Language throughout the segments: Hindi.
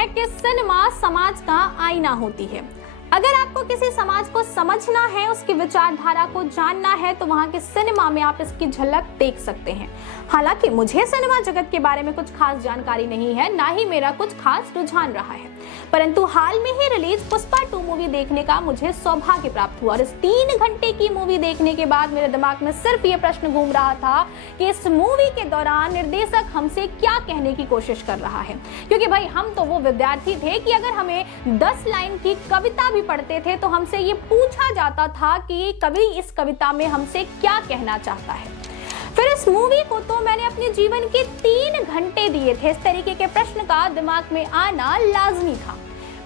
है कि सिनेमा समाज का आईना होती है। अगर आपको किसी समाज को समझना है, उसकी विचारधारा को जानना है, तो वहाँ के सिनेमा में आप इसकी झलक देख सकते हैं। हालांकि मुझे सिनेमा जगत के बारे में कुछ खास जानकारी नहीं है, ना ही मेरा कुछ खास रुझान रहा है, परंतु हाल में ही रिलीज पुष्पा 2 मूवी देखने का मुझे सौभाग्य प्राप्त हुआ और इस 3 घंटे की मूवी देखने के बाद मेरे दिमाग में सिर्फ ये प्रश्न घूम रहा था कि इस मूवी के दौरान निर्देशक हमसे क्या कहने की कोशिश कर रहा है। क्योंकि भाई हम तो वो विद्यार्थी थे कि अगर हमें 10 लाइन की कविता भी पढ़ते थे तो हमसे ये पूछा जाता था कि कवि इस कविता में हमसे क्या कहना चाहता है। फिर इस मूवी को तो मैंने अपने जीवन के 3 घंटे दिए थे। इस तरीके के प्रश्न का दिमाग में आना लाजमी था।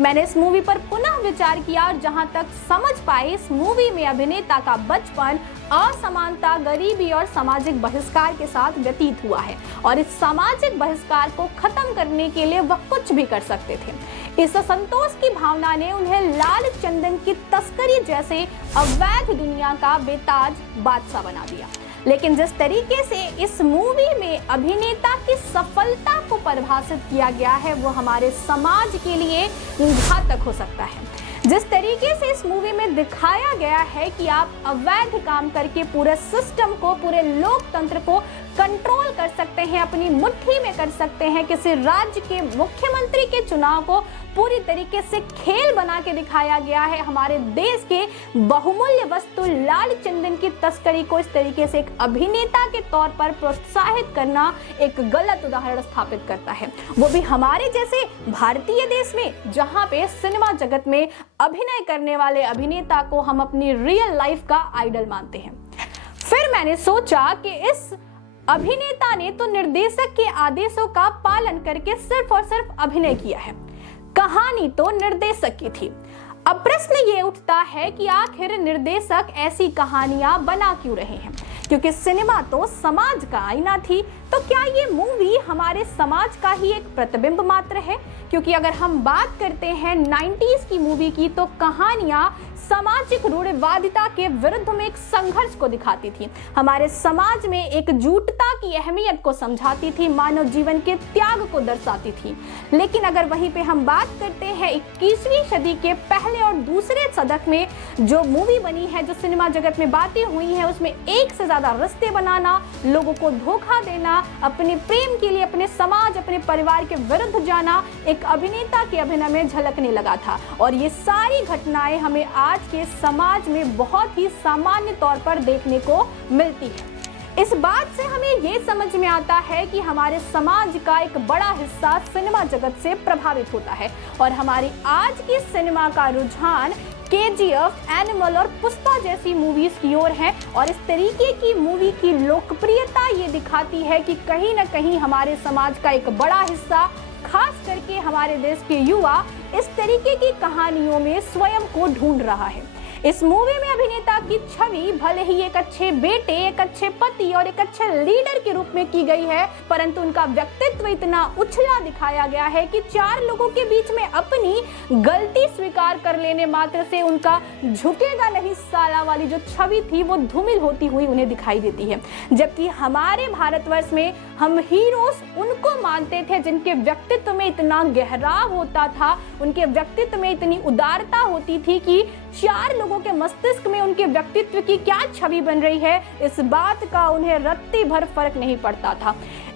मैंने इस मूवी पर पुनः विचार किया और जहां तक समझ पाई, इस मूवी में अभिनेता का बचपन असमानता, गरीबी और सामाजिक बहिष्कार के साथ व्यतीत हुआ है और इस सामाजिक बहिष्कार को खत्म करने के लिए वह कुछ भी कर सकते थे। इस असंतोष की भावना ने उन्हें लाल चंदन की तस्करी जैसे अवैध दुनिया का बेताज बादशाह बना दिया। लेकिन जिस तरीके से इस मूवी में अभिनेता की सफलता को परिभाषित किया गया है वो हमारे समाज के लिए घातक हो सकता है। जिस तरीके से इस मूवी में दिखाया गया है कि आप अवैध काम करके पूरे सिस्टम को, पूरे लोकतंत्र को कंट्रोल कर सकते हैं, अपनी मुट्ठी में कर सकते हैं, किसी राज्य के मुख्यमंत्री के चुनाव को पूरी तरीके से खेल बना के दिखाया गया है। हमारे देश के बहुमूल्य वस्तु लाल चंदन की तस्करी को इस तरीके से एक अभिनेता के तौर पर प्रोत्साहित करना एक गलत उदाहरण स्थापित करता है, वो भी हमारे जैसे भारतीय देश में जहां पे सिनेमा जगत में अभिनय करने वाले अभिनेता को हम अपनी रियल लाइफ का आइडल मानते हैं। फिर मैंने सोचा कि इस अभिनेता ने तो निर्देशक के आदेशों का पालन करके सिर्फ और सिर्फ अभिनय किया है, कहानी तो निर्देशक की थी। अब प्रश्न ये उठता है कि आखिर निर्देशक ऐसी कहानियां बना क्यों रहे हैं, क्योंकि सिनेमा तो समाज का आईना थी। तो क्या ये मूवी हमारे समाज का ही एक प्रतिबिंब मात्र है? क्योंकि अगर हम बात करते हैं 90s की मूवी की, तो कहानियां सामाजिक रूढ़िवादिता के विरुद्ध में एक संघर्ष को दिखाती थी, हमारे समाज में एकजुटता की अहमियत को समझाती थी, मानव जीवन के त्याग को दर्शाती थी। लेकिन अगर वहीं पे हम बात करते हैं 21वीं सदी के पहले और दूसरे सदक में जो मूवी बनी है, जो सिनेमा जगत में बातें हुई हैं, उसमें एक से ज्यादा रिश्ते बनाना, लोगों को धोखा देना, अपने प्रेम के लिए अपने समाज, अपने परिवार के विरुद्ध जाना एक अभिनेता के अभिनय में झलकने लगा था। और ये सारी घटनाएं हमें आज के समाज में बहुत ही सामान्य तौर पर देखने को मिलती है। इस बात से हमें ये समझ में आता है कि हमारे समाज का एक बड़ा हिस्सा सिनेमा जगत से प्रभावित होता है और हमारी आज की सिनेमा का रुझान KGF, एनिमल और पुष्पा जैसी मूवीज की ओर है। और इस तरीके की मूवी की लोकप्रियता ये दिखाती है कि कहीं ना कहीं हमारे समाज का एक बड़ा हिस्सा, खास करके हमारे देश के युवा, इस तरीके की कहानियों में स्वयं को ढूंढ रहा है। इस मूवी में अभिनेता की छवि भले ही एक अच्छे बेटे, एक अच्छे पति और एक अच्छे लीडर के रूप में की गई है, परंतु उनका व्यक्तित्व इतना उछला दिखाया गया है कि 4 लोगों के बीच में अपनी गलती स्वीकार कर लेने मात्र से उनका झुकेगा नहीं साला वाली जो छवि थी वो धूमिल होती हुई उन्हें दिखाई देती है। जबकि हमारे भारतवर्ष में हम हीरोज उनको मानते थे जिनके व्यक्तित्व में इतना गहराव होता था, उनके व्यक्तित्व में इतनी उदारता होती थी कि 4 लोगों के मस्तिष्क में उनके व्यक्तित्व की क्या छवि बन रही है, इस बात का उन्हें रत्ती भर फर्क नहीं पड़ता था।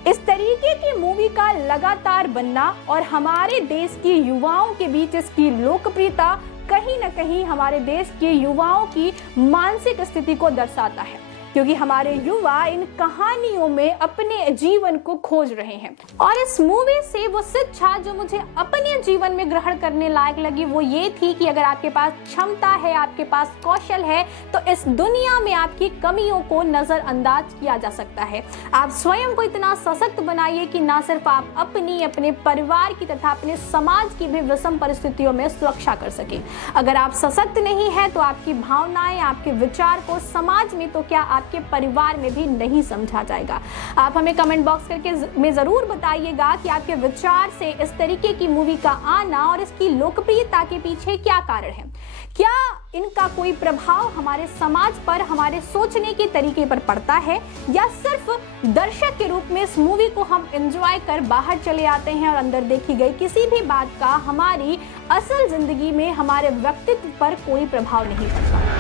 इस तरीके की मूवी का लगातार बनना और हमारे देश के युवाओं के बीच इसकी लोकप्रियता कहीं न कहीं हमारे देश के युवाओं की मानसिक स्थिति को दर्शाता है, क्योंकि हमारे युवा इन कहानियों में अपने जीवन को खोज रहे हैं। और इस मूवी से वो शिक्षा जो मुझे अपने जीवन में ग्रहण करने लायक लगी वो ये थी कि अगर आपके पास क्षमता है, आपके पास कौशल है, तो इस दुनिया में आपकी कमियों को नजरअंदाज किया जा सकता है। आप स्वयं को इतना सशक्त बनाइए कि ना सिर्फ आप अपनी, अपने परिवार की तथा अपने समाज की भी विषम परिस्थितियों में सुरक्षा कर सके। अगर आप सशक्त नहीं है तो आपकी भावनाएं, आपके विचार को समाज में तो क्या, आप आपके परिवार में भी नहीं समझा जाएगा। आप हमें कमेंट बॉक्स करके में जरूर बताइएगा कि आपके विचार से इस तरीके की मूवी का आना और इसकी लोकप्रियता के पीछे क्या कारण है। क्या इनका कोई प्रभाव हमारे समाज पर, हमारे सोचने के तरीके पर पड़ता है, या सिर्फ दर्शक के रूप में इस मूवी को हम एंजॉय कर बाहर चले आते हैं और अंदर देखी गई किसी भी बात का हमारी असल जिंदगी में, हमारे व्यक्तित्व पर कोई प्रभाव नहीं पड़ता।